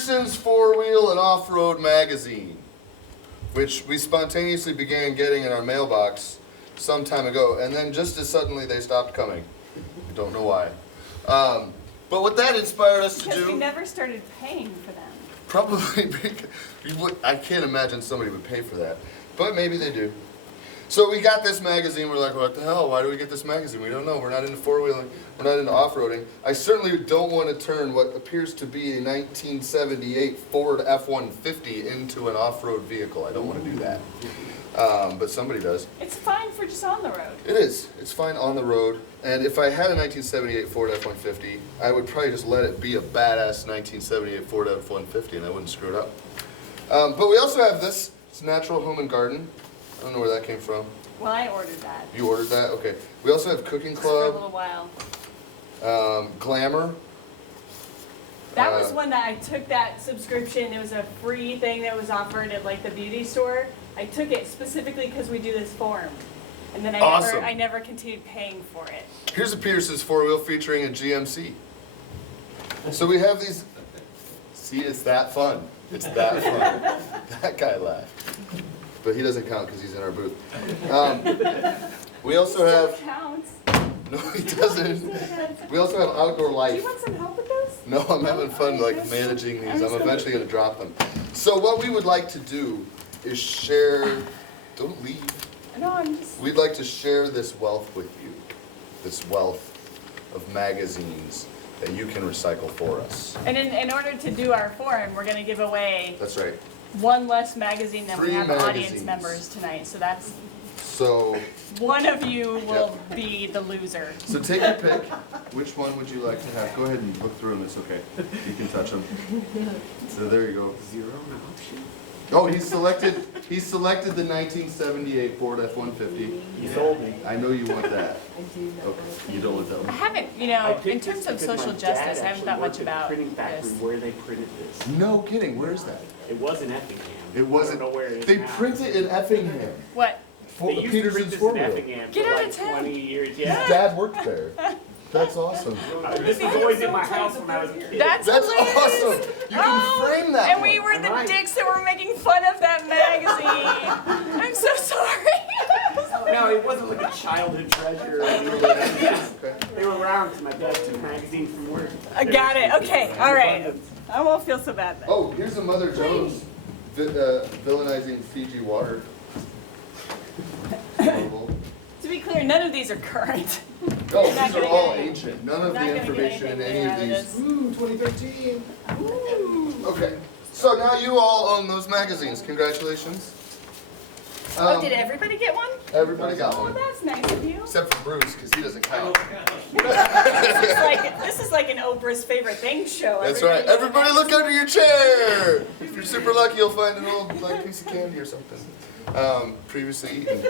Peterson's Four-Wheel and Off-Road magazine, which we spontaneously began getting in our mailbox some time ago, and then just as suddenly they stopped coming. I don't know why. But what that inspired us to do... Because we never started paying for them. Probably because I can't imagine somebody would pay for that, but maybe they do. So we got this magazine. We're like, what the hell? Why do we get this magazine? We don't know. We're not into four-wheeling. We're not into off-roading. I certainly don't want to turn what appears to be a 1978 Ford F-150 into an off-road vehicle. I don't want to do that. But somebody does. It's fine for just on the road. It is. It's fine on the road. And if I had a 1978 Ford F-150, I would probably just let it be a badass 1978 Ford F-150 and I wouldn't screw it up. But we also have this. It's Natural Home and Garden. I don't know where that came from. Well, I ordered that. You ordered that? Okay. We also have Cooking For a Club. little while. Glamour. That was one that I took that subscription. It was a free thing that was offered at like the beauty store. I took it specifically because we do this form. And then I never continued paying for it. Here's a Peterson's four-wheel featuring a GMC. So we have these. See, it's that fun. It's that fun. That guy laughed. But he doesn't count because he's in our booth. We also have... Counts. No, he doesn't. We also have Outdoor Do Life. you want some help with those? No, I'm having fun like managing these. I'm eventually going to drop them. So what we would like to do is share... Don't leave. No, I'm just... We'd like to share this wealth with you. This wealth of magazines that you can recycle for us. And in order to do our form, we're going to give away That's right. one less magazine than we Free have audience magazines. members tonight. So that's... So One of you will be the loser. So take your pick. Which one would you like to have? Go ahead and look through them. It's okay. You can touch them. So there you go. Zero option. Oh, he selected the 1978 Ford F-150. You sold me. I know you want that. I do know. Okay, you don't want that I one. haven't, you I know, picked in this terms of because my social dad justice, I haven't actually thought much worked at the about printing factory this. where they printed this. No kidding. Where is that? It was in Effingham. It wasn't. I don't know where it is They now. print it in Effingham. What? For They the used to print Peterson's this in four-wheel. Effingham Get for out like of town. 20 years. His Yeah. dad worked there. That's awesome. This was always in my house when I was a kid. That's hilarious. Awesome. You can frame that And one. we were the Right. dicks that were making fun of that magazine. I'm so sorry. No, it wasn't like a childhood treasure or anything. Okay. They were around because my dad took magazines from work. I got it. Okay. All right. I won't feel so bad then. Oh, here's a Mother Jones villainizing Fiji water. To be clear, none of these are current. Oh, You're not these are gonna all get any- ancient. None of not the gonna get information in anything any of out of these. this. Ooh, 2013. Okay, so now you all own those magazines. Congratulations. Oh, did everybody get one? Everybody got Oh, one. that's nice of you. Except for Bruce, because he doesn't count. This is like an Oprah's favorite thing show. That's right. Everybody look under your chair. If you're super lucky, you'll find an old like piece of candy or something. Previously eaten.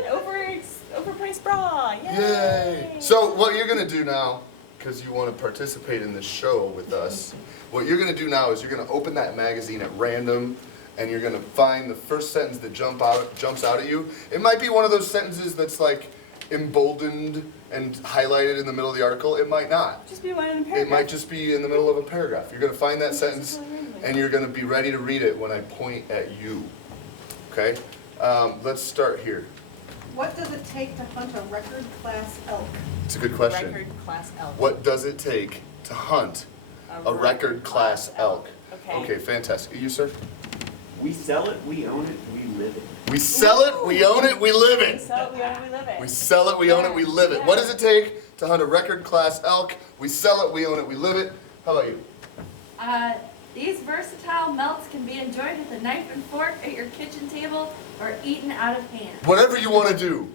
Overpriced bra. Yay. Yay! So what you're gonna do now, because you want to participate in this show with us, what you're gonna do now is you're gonna open that magazine at random, and you're gonna find the first sentence that jumps out at you. It might be one of those sentences that's like emboldened and highlighted in the middle of the article. It might not. Just be one in a paragraph. It might just be in the middle of a paragraph. You're gonna find that sentence, and you're gonna be ready to read it when I point at you. Okay? Let's start here. What does it take to hunt a record class elk? It's a good question. Record class elk. What does it take to hunt a record class elk? Okay. Okay, fantastic. You, sir? We sell it, we own it, we live it. We sell it, we own it, we live it. So we own it, we live it. We sell it, we own it, we live it. What does it take to hunt a record class elk? We sell it, we own it, we live it. How about you? These versatile melts can be enjoyed with a knife and fork at your kitchen table or eaten out of hand. Whatever you want to do.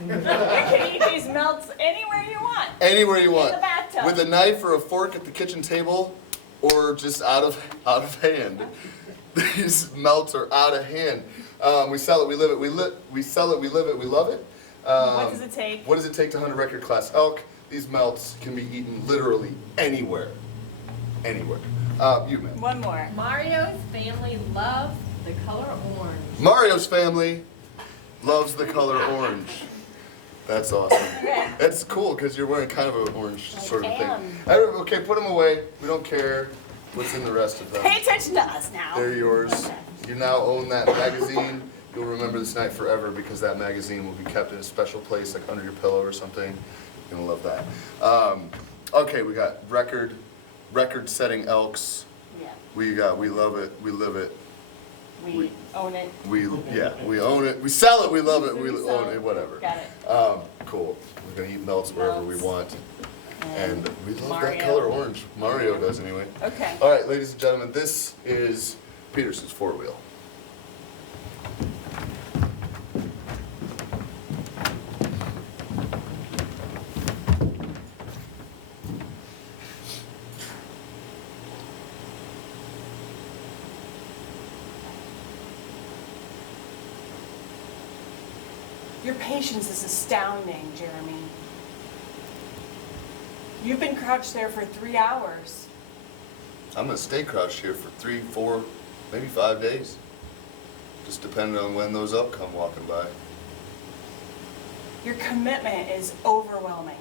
You can eat these melts anywhere you want. Anywhere you want. In the bathtub. With a knife or a fork at the kitchen table, or just out of hand. These melts are out of hand. We sell it, we live it. We sell it, we live it, we love it. What does it take? What does it take to hunt a record class elk? These melts can be eaten literally anywhere. Anywhere. You, man. One more. Mario's family love the color orange. Mario's family loves the color orange. That's awesome. That's cool because you're wearing kind of an orange sort of thing. am. Okay, put them away. We don't care. What's in the rest of them? Pay attention to us now. They're yours. Okay. You now own that magazine. You'll remember this night forever because that magazine will be kept in a special place, like under your pillow or something. You're gonna love that. Okay, we got record-setting Elks. Yeah. We love it. We live it. We own it. We own it. We sell it. We love it. We We sell own it. it. Whatever. Got it. Cool. We're gonna eat melts wherever we Melts. want, and we love Mario. that color orange. Mario does anyway. Okay. All right, ladies and gentlemen, this is Petersen's 4-wheel. Your patience is astounding, Jeremy. You've been crouched there for 3 hours. I'm gonna stay crouched here for 3, 4, maybe 5 days. Just depending on when those Elk come walking by. Your commitment is overwhelming.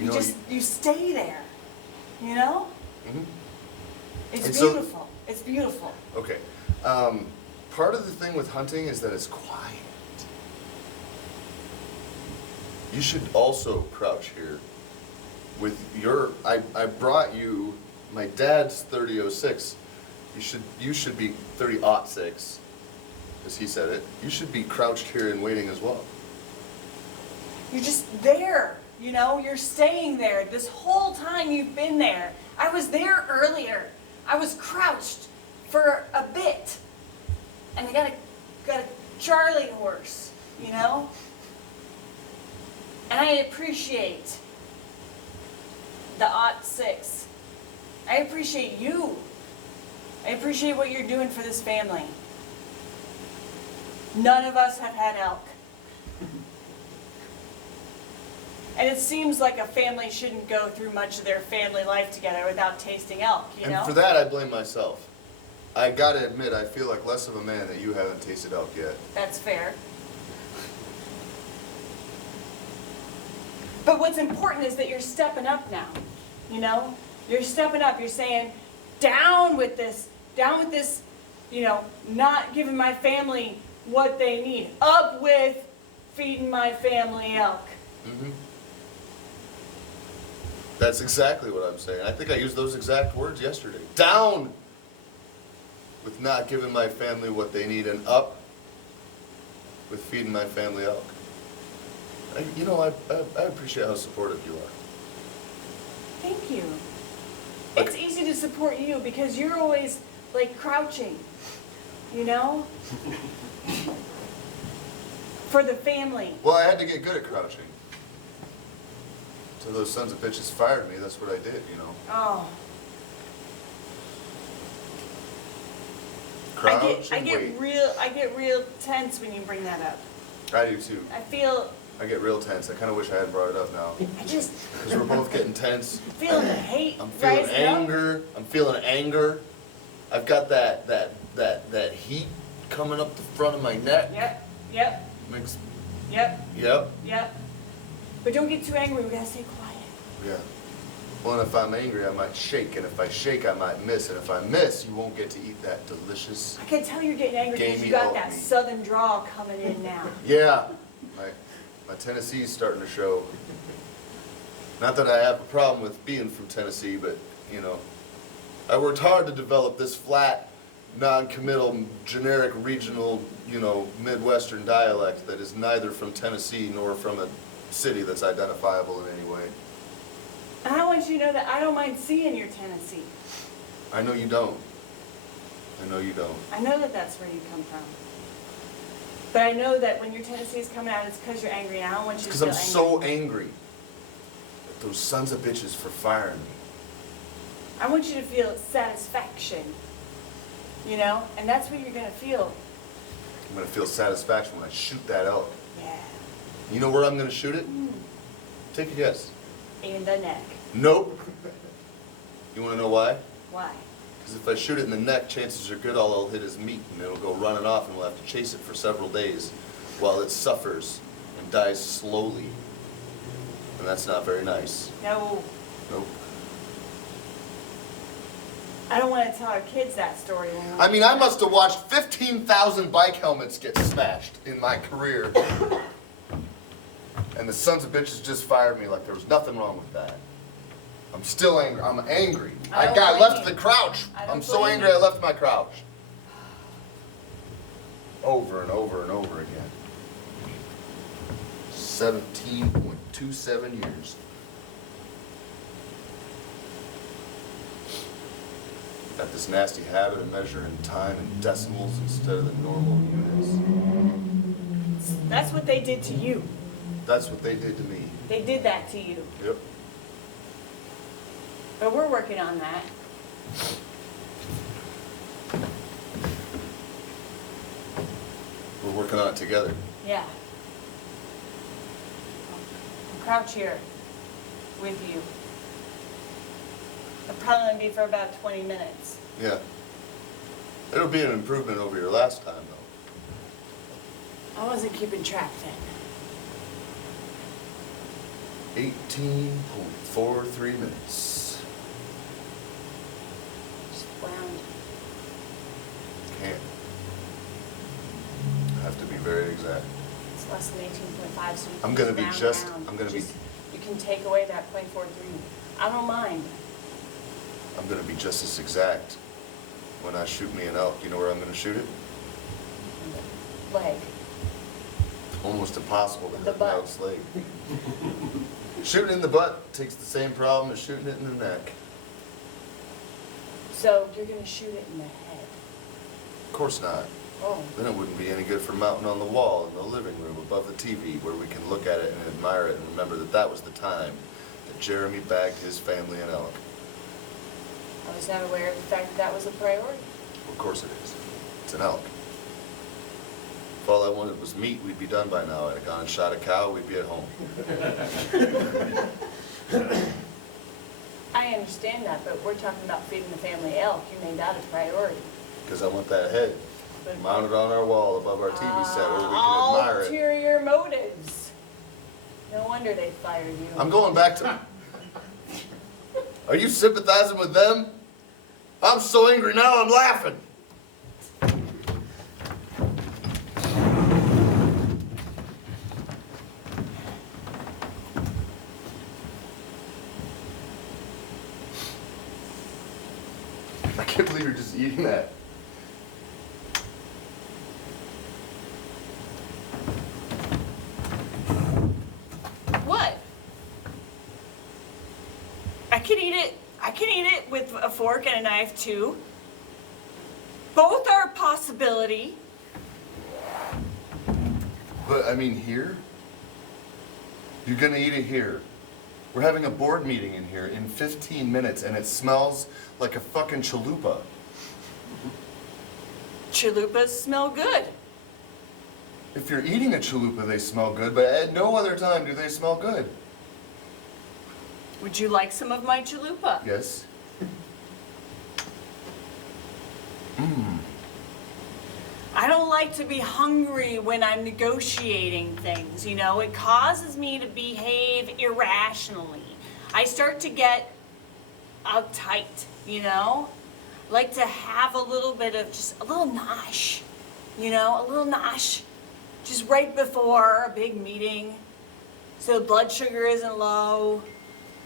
You know, You stay there, you know? Mhm. It's And so- beautiful. It's beautiful. Okay. Part of the thing with hunting is that it's quiet. You should also crouch here with your, I brought you, my dad's 3006. You should be 30-06, as he said it. You should be crouched here and waiting as well. You're just there, you know? You're staying there. This whole time you've been there. I was there earlier. I was crouched for a bit. And I got a Charlie horse, you know? And I appreciate the 06. I appreciate you. I appreciate what you're doing for this family. None of us have had elk. And it seems like a family shouldn't go through much of their family life together without tasting elk, you know? And for that, I blame myself. I gotta admit, I feel like less of a man that you haven't tasted elk yet. That's fair. But what's important is that you're stepping up now, you know? You're stepping up, you're saying, down with this, you know, not giving my family what they need. Up with feeding my family elk. Mm-hmm. That's exactly what I'm saying. I think I used those exact words yesterday. Down with not giving my family what they need, and up with feeding my family elk. I appreciate how supportive you are. Thank you. It's easy to support you because you're always like crouching, you know? For the family. Well, I had to get good at crouching. So those sons of bitches fired me, that's what I did, you know. Oh. Crouch I and wait. get real tense when you bring that up. I do too. I get real tense. I kind of wish I hadn't brought it up now. Because we're both getting tense. feeling the hate I'm feeling rising up. anger. I'm feeling anger. I've got that heat coming up the front of my neck. Yep. Makes, Yep. yep, But don't get too angry, we gotta stay quiet. yeah. Well, and if I'm angry, I might shake, and if I shake, I might miss, and if I miss, you won't get to eat that delicious. I can tell you're getting angry because Gamey you got elk that meat. southern drawl coming in now. Yeah, my Tennessee's starting to show. Not that I have a problem with being from Tennessee, but, you know, I worked hard to develop this flat, non-committal, generic, regional, you know, Midwestern dialect that is neither from Tennessee nor from a city that's identifiable in any way. And I want you to know that I don't mind seeing your Tennessee. I know you don't. I know you don't. I know that that's where you come from. But I know that when your Tennessee is coming out, it's because you're angry, and I don't want you to Because feel I'm angry. so angry at those sons of bitches for firing me. I want you to feel satisfaction, you know? And that's what you're gonna feel. I'm gonna feel satisfaction when I shoot that elk. Yeah. You know where I'm gonna shoot it? Take a guess. In the neck. Nope. You wanna know why? Why? Because if I shoot it in the neck, chances are good all I'll hit is meat, and it'll go running off, and we'll have to chase it for several days while it suffers and dies slowly. And that's not very nice. No. Nope. I don't want to tell our kids that story. When I mean, I must have watched 15,000 bike helmets get smashed in my career. And the sons of bitches just fired me like there was nothing wrong with that. I'm still angry. I'm angry. I don't I blame left you. the crouch. I don't I'm so blame angry you. I left my crouch. Over and over and over again. 17.27 years. Got this nasty habit of measuring time in decimals instead of the normal units. That's what they did to you. That's what they did to me. They did that to you. Yep. But we're working on that. We're working on it together. Yeah. I'll crouch here with you. I'll probably only be for about 20 minutes. Yeah. It'll be an improvement over your last time, though. I wasn't keeping track then. 18.43 minutes. Just round. Can't. I have to be very exact. It's less than 18.5, so you can I'm gonna be round just- down. I'm gonna be- You can take away that 0.43. I don't mind. I'm gonna be just as exact when I shoot me an elk. You know where I'm gonna shoot it? Leg. Almost impossible to The hit an butt. elk's leg. Shooting in the butt takes the same problem as shooting it in the neck. So you're gonna shoot it in the head. Of course not. Oh. Then it wouldn't be any good for mounting on the wall in the living room above the TV where we can look at it and admire it and remember that that was the time that Jeremy bagged his family an elk. I was not aware of the fact that that was a priority. Of course it is. It's an elk. If all I wanted was meat, we'd be done by now. I'd have gone and shot a cow, we'd be at home. I understand that, but we're talking about feeding the family elk. You made that a priority. Because I want that head But mounted on our wall above our TV set where we can admire it. ulterior motives. No wonder they fired you. I'm going back to... Are you sympathizing with them? I'm so angry now I'm laughing. I can't believe you're just eating that. What? I can eat it. I can eat it with a fork and a knife too. Both are a possibility. But, I mean, here? You're gonna eat it here. We're having a board meeting in here in 15 minutes and it smells like a fucking chalupa. Chalupas smell good. If you're eating a chalupa, they smell good, but at no other time do they smell good. Would you like some of my chalupa? Yes? Mmm. I don't like to be hungry when I'm negotiating things, you know? It causes me to behave irrationally. I start to get uptight, you know? I like to have a little bit of just a little nosh, you know? A little nosh just right before a big meeting so blood sugar isn't low,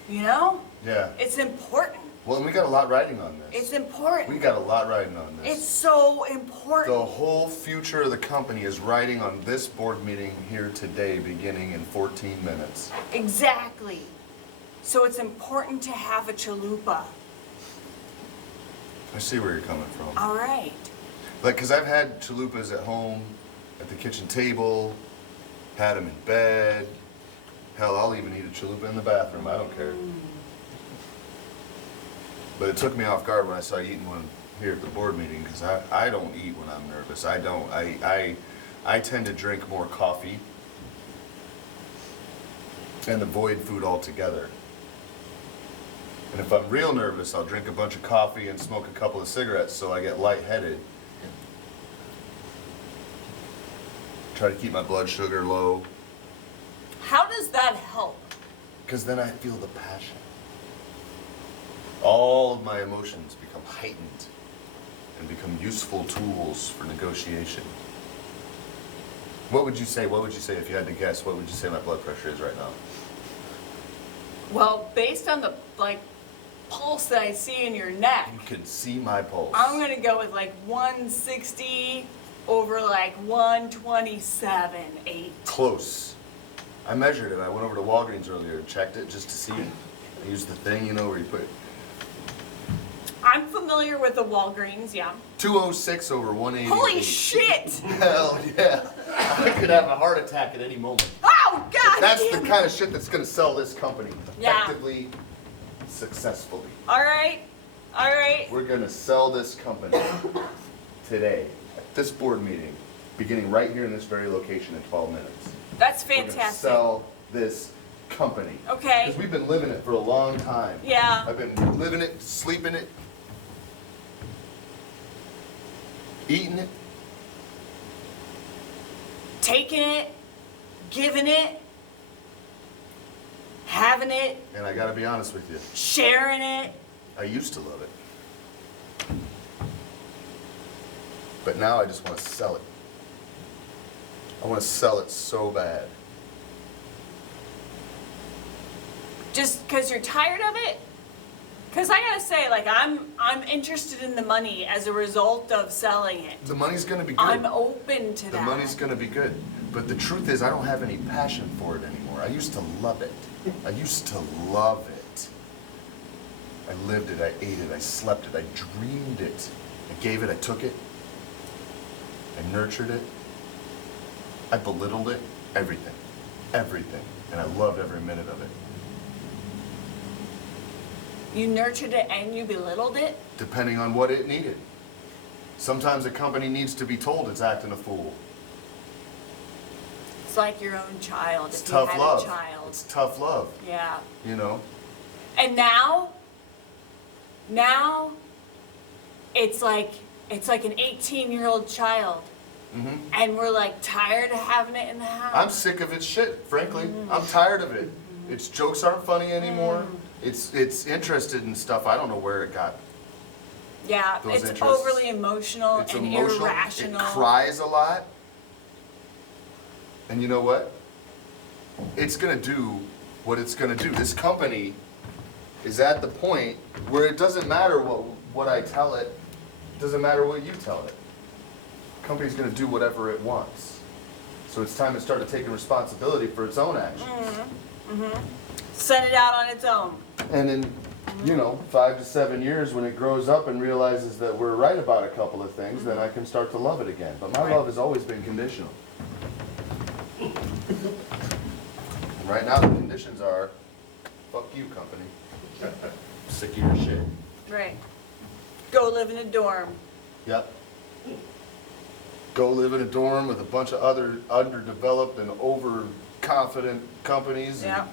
you know? Yeah. It's important. Well, and we got a lot riding on this. It's important. We got a lot riding on this. It's so important. The whole future of the company is riding on this board meeting here today, beginning in 14 minutes. Exactly. So it's important to have a chalupa. I see where you're coming from. All right. Like, because I've had chalupas at home, at the kitchen table, had them in bed. Hell, I'll even eat a chalupa in the bathroom. I don't care. But it took me off guard when I saw you eating one here at the board meeting, because I don't eat when I'm nervous. I don't. I tend to drink more coffee and avoid food altogether. And if I'm real nervous, I'll drink a bunch of coffee and smoke a couple of cigarettes so I get lightheaded. Try to keep my blood sugar low, How does that help? because then I feel the passion. All of my emotions become heightened and become useful tools for negotiation. What would you say? What would you say if you had to guess? What would you say my blood pressure is right now? Well, based on the pulse that I see in your neck, You can see my pulse. I'm gonna go with 160 over 127, 8. Close. I measured it. I went over to Walgreens earlier and checked it just to see. I used the thing, where you put I'm familiar with the Walgreens, yeah. 206 over 188. Holy shit! Hell yeah. I could have a heart attack at any moment. Oh god! That's damn the it. kind of shit that's gonna sell this company. Yeah. Effectively, successfully. All right. We're gonna sell this company today, at this board meeting, beginning right here in this very location in 12 minutes. That's We're gonna fantastic. sell this company. Okay. Because we've been living it for a long time. Yeah. I've been living it, sleeping it, eating it. Taking it, giving it, having it, And I gotta be honest with you, sharing it. I used to love it. But now I just want to sell it. I want to sell it so bad. Just because you're tired of it? Because I gotta say, I'm interested in the money as a result of selling it. The money's gonna be good. I'm open to The that. money's gonna be good. But the truth is, I don't have any passion for it anymore. I used to love it. I used to love it. I lived it, I ate it, I slept it, I dreamed it. I gave it, I took it. I nurtured it. I belittled it. Everything. Everything. And I loved every minute of it. You nurtured it and you belittled it? Depending on what it needed. Sometimes a company needs to be told it's acting a fool. It's like your own child. It's if tough you had love. a child. It's tough love, Yeah. you know? And now it's like an 18-year-old child. Mm-hmm. And we're tired of having it in the house. I'm sick of its shit, frankly. I'm tired of it. Its jokes aren't funny anymore. It's interested in stuff. I don't know where it got. Yeah, those it's interests. overly emotional It's and emotional. irrational. It cries a lot. And you know what? It's gonna do what it's gonna do. This company is at the point where it doesn't matter what I tell it. It doesn't matter what you tell it. The company's gonna do whatever it wants. So it's time to start taking responsibility for its own actions. Send it out on its own. And in, 5 to 7 years, when it grows up and realizes that we're right about a couple of things, then I can start to love it again. But my Right. love has always been conditional. And right now, the conditions are, fuck you, company. I'm sick of your shit. Right. Go live in a dorm. Yep. Go live in a dorm with a bunch of other underdeveloped and overconfident companies. And Yeah.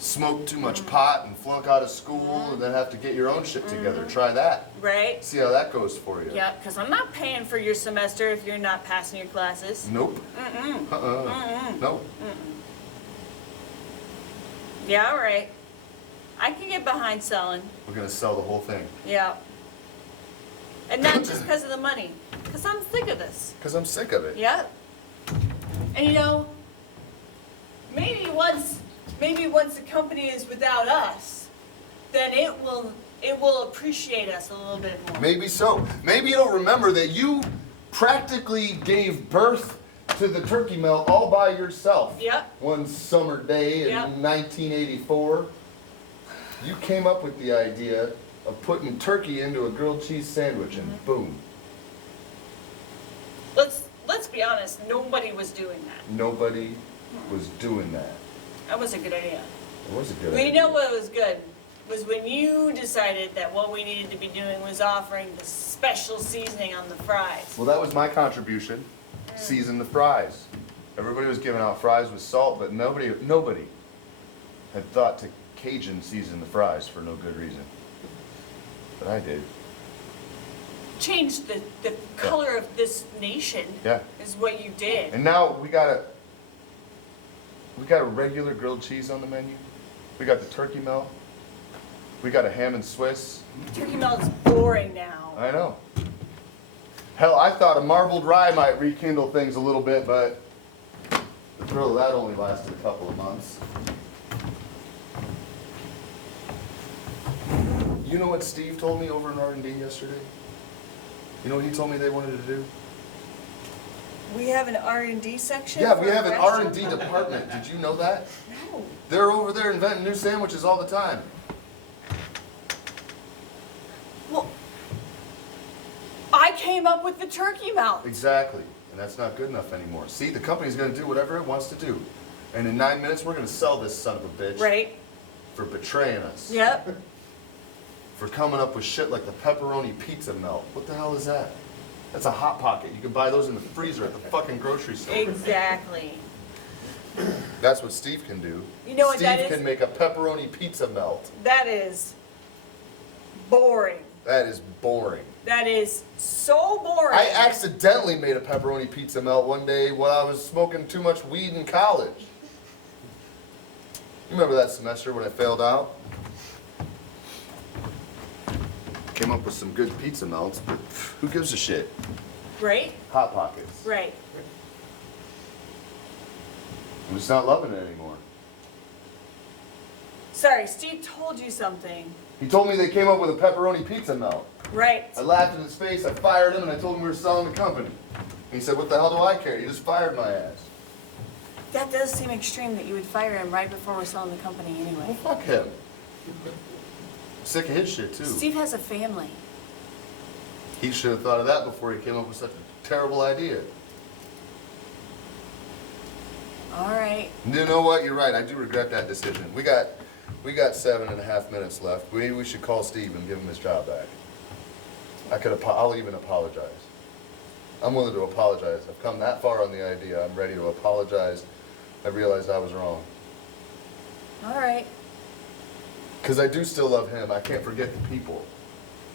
smoke too much pot and flunk out of school and then have to get your own shit together. Try that. Right? See how that goes for you. Yeah, because I'm not paying for your semester if you're not passing your classes. Nope. Nope. Yeah, all right. I can get behind selling. We're gonna sell the whole thing. Yeah. And not just because of the money. Because I'm sick of this. Cause I'm sick of it. Yeah. And maybe once the company is without us, then it will appreciate us a little bit more. Maybe so. Maybe it'll remember that you practically gave birth to the turkey melt all by yourself. Yep. One summer day in Yep. 1984. You came up with the idea of putting turkey into a grilled cheese sandwich and boom. Let's be honest, nobody was doing that. Nobody was doing that. That was a good idea. It was a good We idea. know what was good was when you decided that what we needed to be doing was offering the special seasoning on the fries. Well, that was my contribution. Season the fries. Everybody was giving out fries with salt, but nobody had thought to Cajun season the fries for no good reason. But I did. Changed the color of this nation. Yeah. Is what you did. And now we got a regular grilled cheese on the menu. We got the turkey melt. We got a ham and Swiss. Turkey melt's boring now. I know. Hell, I thought a marbled rye might rekindle things a little bit, but the thrill of that only lasted a couple of months. You know what Steve told me over in R&D yesterday? You know what he told me they wanted to do? We have an R&D section? Yeah, for we have a an restaurant? R&D department. Did you know that? No. They're over there inventing new sandwiches all the time. Well, I came up with the turkey melt. Exactly. And that's not good enough anymore. See, the company's going to do whatever it wants to do. And in 9 minutes, we're going to sell this son of a bitch. Right? For betraying us. Yep. For coming up with shit like the pepperoni pizza melt. What the hell is that? That's a Hot Pocket. You can buy those in the freezer at the fucking grocery store. Exactly. That's what Steve can do. You know what Steve that is? can make a pepperoni pizza melt. That is boring. That is boring. That is so boring. I accidentally made a pepperoni pizza melt one day while I was smoking too much weed in college. You remember that semester when I failed out? Came up with some good pizza melts, but who gives a shit? Right? Hot Pockets. Right. I'm just not loving it anymore. Sorry, Steve told you something. He told me they came up with a pepperoni pizza melt. Right. I laughed in his face, I fired him, and I told him we were selling the company. And he said, what the hell do I care? You just fired my ass. That does seem extreme that you would fire him right before we're selling the company Well, anyway. fuck him. I'm sick of his shit, too. Steve has a family. He should have thought of that before he came up with such a terrible idea. All right. You know what? You're right. I do regret that decision. We got 7.5 minutes left. Maybe we should call Steve and give him his job back. I'll even apologize. I'm willing to apologize. I've come that far on the idea. I'm ready to apologize. I realized I was wrong. All right. Because I do still love him. I can't forget the people.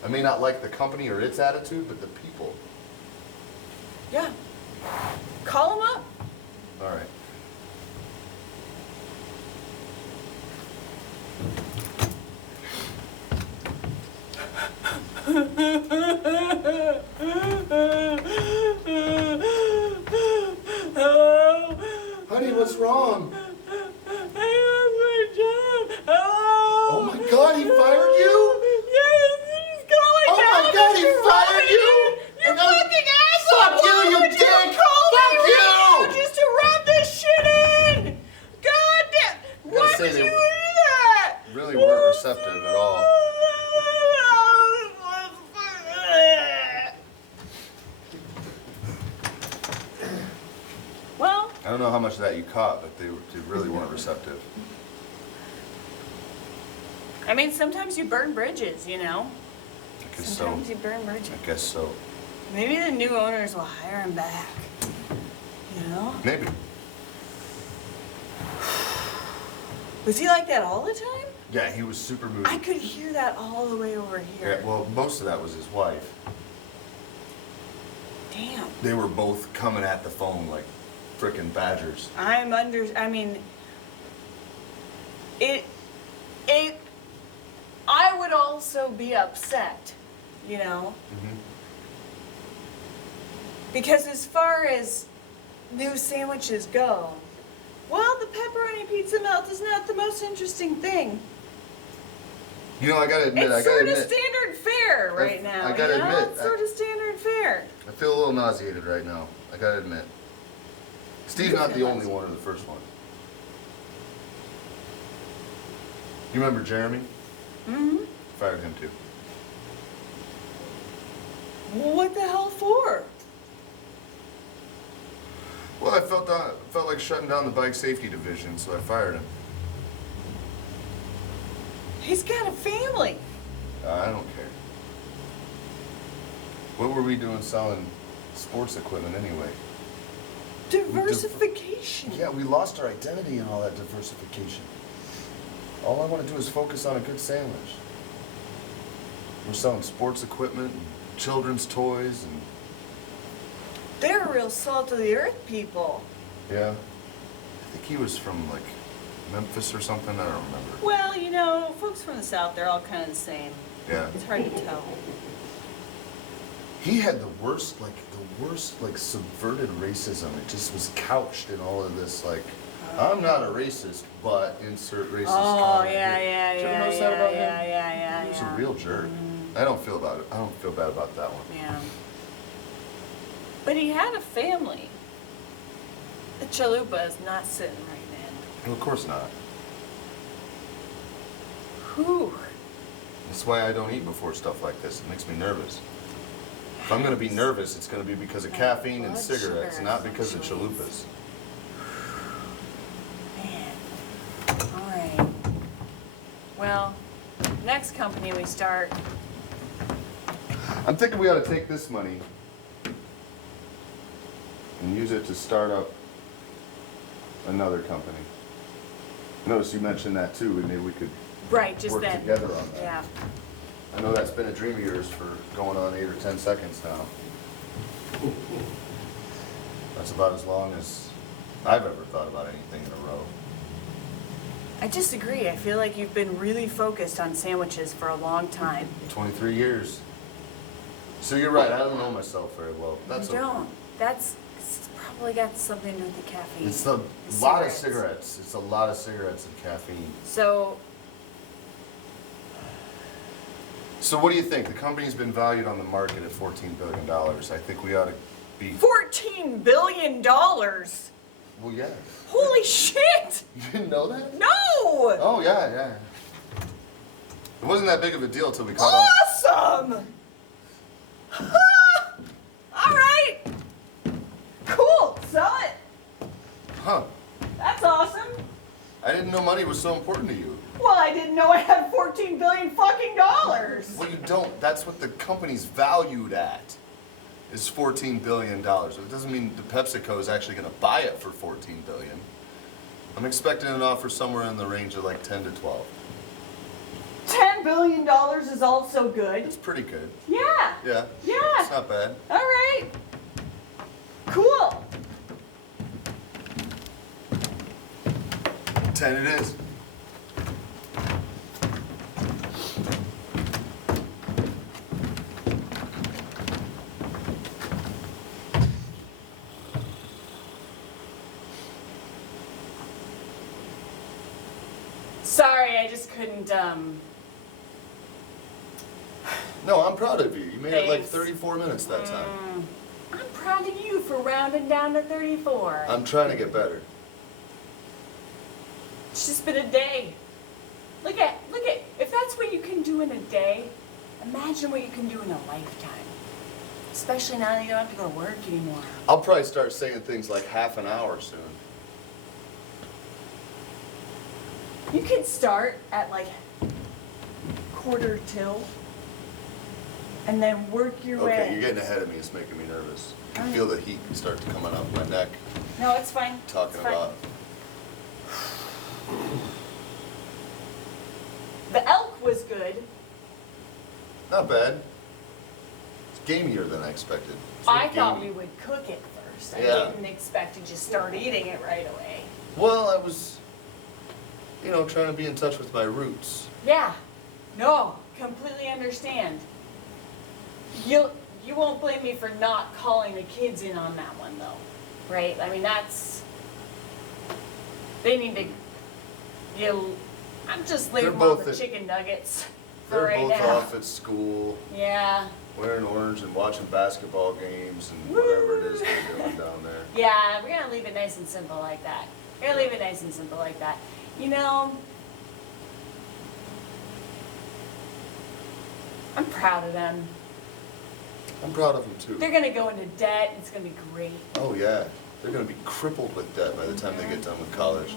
I may not like the company or its attitude, but the people. Yeah. Call him up. All right. Hello? Honey, what's wrong? I lost my job. Hello? Oh my God, he fired you? Yes, he's calling Oh now. my God, he Mr. fired you? You And I'm- fucking asshole! Fuck you, Why you would dick! Call Fuck me you! right now just to rub this shit in! God damn! gotta Why say would they you do that? Really weren't receptive at all. Well, I don't know how much of that you caught, but they really weren't receptive. I mean, sometimes you burn bridges, you know? I guess so. Sometimes you burn bridges. I guess so. Maybe the new owners will hire him back. You know? Maybe. Was he like that all the time? Yeah, he was super moody. I could hear that all the way over here. Yeah, well, most of that was his wife. Damn. They were both coming at the phone like frickin' badgers. I mean, I would also be upset, you know? Because as far as new sandwiches go, well, the pepperoni pizza melt is not the most interesting thing. You know, I gotta admit, It's sort of standard fare right now. I gotta you know? admit, It's sort of standard fare. I feel a little nauseated right now. I gotta admit. Steve's not the only one or the first one. You remember Jeremy? Mm-hmm. Fired him too. What the hell for? Well, I felt like shutting down the bike safety division, so I fired him. He's got a family. I don't care. What were we doing selling sports equipment anyway? Diversification. Yeah, we lost our identity in all that diversification. All I want to do is focus on a good sandwich. We're selling sports equipment and children's toys and... They're real salt of the earth people. Yeah. I think he was from, like, Memphis or something. I don't remember. Well, you know, folks from the South, they're all kind of the same. Yeah. It's hard to tell. He had the worst, like subverted racism. It just was couched in all of this, like, I'm not a racist, but insert racist Oh, comment. yeah, here. yeah, Did you ever yeah, notice that about him? yeah. He was a real jerk. I don't feel bad about that one. Yeah. But he had a family. The chalupa is not sitting right, man. Well, of course not. Whew. That's why I don't eat before stuff like this. It makes me nervous. If I'm gonna be nervous, it's gonna be because of caffeine and Blood cigarettes, sugar not because of fluctuates. chalupas. Man. All right. Well, next company we start. I'm thinking we ought to take this money and use it to start up another company. Notice you mentioned that too. Maybe we could Right, just work then. together on that. Yeah. I know that's been a dream of yours for going on 8 or 10 seconds now. That's about as long as I've ever thought about anything in a row. I disagree. I feel like you've been really focused on sandwiches for a long time. 23 years. So you're right, I don't know myself very well. That's You okay. don't. It's probably got something to do with the caffeine. It's a The lot of cigarettes. It's a lot of cigarettes and caffeine. So, So what do you think? The company's been valued on the market at $14 billion. I think we ought to be... $14 billion! Well, yeah. Holy shit! You didn't know that? No! Oh, yeah. It wasn't that big of a deal till we caught on. Awesome! All right. Cool. Sell it. Huh. That's awesome. I didn't know money was so important to you. Well, I didn't know I had 14 billion fucking dollars. Well, you don't. That's what the company's valued at, is $14 billion. It doesn't mean the PepsiCo is actually going to buy it for $14 billion. I'm expecting an offer somewhere in the range of like 10 to 12. $10 billion is also good. It's pretty good. Yeah. Yeah. Yeah. It's not bad. All right. Cool. 10 it is. Sorry, I just couldn't, No, I'm proud of you. You made it like Thanks. 34 minutes that time. I'm proud of you for rounding down to 34. I'm trying to get better. It's just been a day. Look at, if that's what you can do in a day, imagine what you can do in a lifetime. Especially now that you don't have to go to work anymore. I'll probably start saying things like half an hour soon. You could start at like quarter till, and then work your way. Okay, you're getting ahead of me. It's making me nervous. I can feel the heat start coming up my neck. No, it's fine. Talking It's fine. about. The elk was good. Not bad. It's gamier than I expected. It's real I thought gamey. we would cook it first. I Yeah. didn't expect to just start eating it right away. Well, I was, trying to be in touch with my roots. Yeah. No, completely understand. You won't blame me for not calling the kids in on that one though, right? I mean they need to. I'm just leaving They're them on both the at- chicken nuggets for They're right both now. off at school, Yeah. wearing orange and watching basketball games and whatever it is they're doing down there. Yeah, we're gonna leave it nice and simple like that. We're gonna leave it nice and simple like that. I'm proud of them. I'm proud of them too. They're gonna go into debt. It's gonna be great. Oh yeah, they're gonna be crippled with debt by the time they get done with college.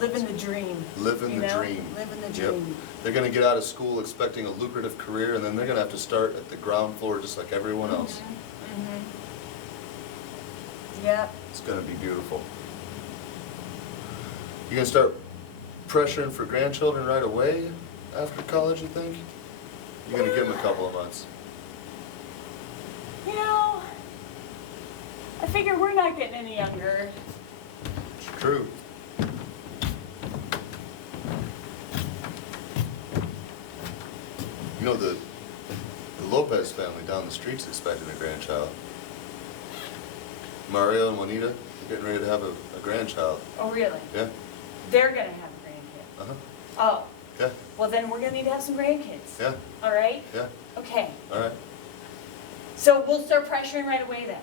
Living the dream. Living you the know? dream. Living the Yep. dream. They're gonna get out of school expecting a lucrative career, and then they're gonna have to start at the ground floor just like everyone else. Yep. It's gonna be beautiful. You gonna start pressuring for grandchildren right away after college, you think? You're gonna give them a couple of months. I figure we're not getting any younger. It's true. Suarez family down the street's expecting a grandchild. Mario and Juanita are getting ready to have a grandchild. Oh, really? Yeah. They're gonna have grandkids. Uh-huh. Oh, Yeah. well then we're gonna need to have some grandkids. Yeah. All right? Yeah. Okay. All right. So we'll start pressuring right away then.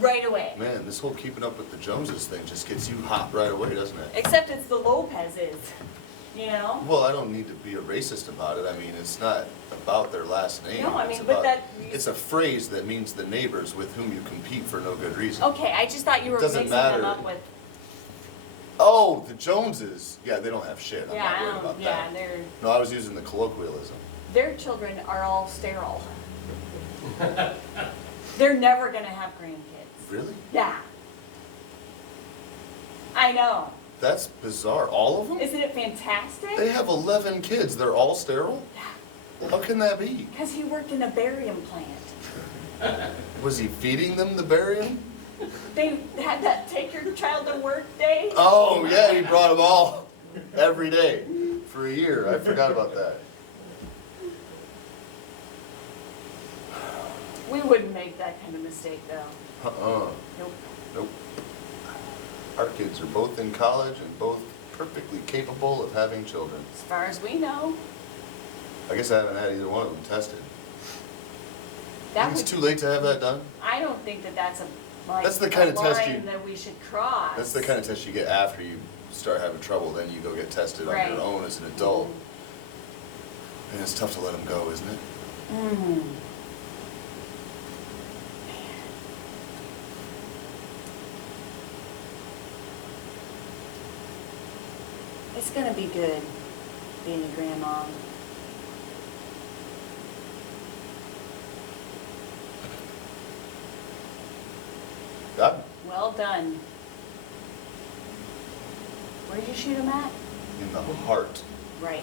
Right away. Man, this whole keeping up with the Joneses thing just gets you hot right away, doesn't it? Except it's the Lopez's, you know? Well, I don't need to be a racist about it. I mean, it's not about their last name. No, I It's mean, but about- that- It's a phrase that means the neighbors with whom you compete for no good reason. Okay, I just thought you were Doesn't mixing them matter. up with, Oh, the Joneses. Yeah, they don't have shit. I'm yeah, not I worried don't, about yeah, that. No, I was using the colloquialism. their children are all sterile. They're never gonna have grandkids. Really? Yeah. I know. That's bizarre. All of them? Isn't it fantastic? They have 11 kids. They're all sterile? How can that be? Because he worked in a barium plant. Was he feeding them the barium? They had that take your child to work day. Oh, yeah, he brought them all every day for a year. I forgot about that. We wouldn't make that kind of mistake though. Nope. Nope. Our kids are both in college and both perfectly capable of having children. As far as we know, I guess I haven't had either one of them tested. that Think would, it's too late to have that done? I don't think that that's a, like, That's the kind a of test line you- that we should cross. That's the kind of test you get after you start having trouble, then you go get tested on Right. your own as an adult. And it's tough to let them go, isn't it? Mm. It's gonna be good being a grandma. Yeah. Well done. Where'd you shoot him at? In the heart. Right.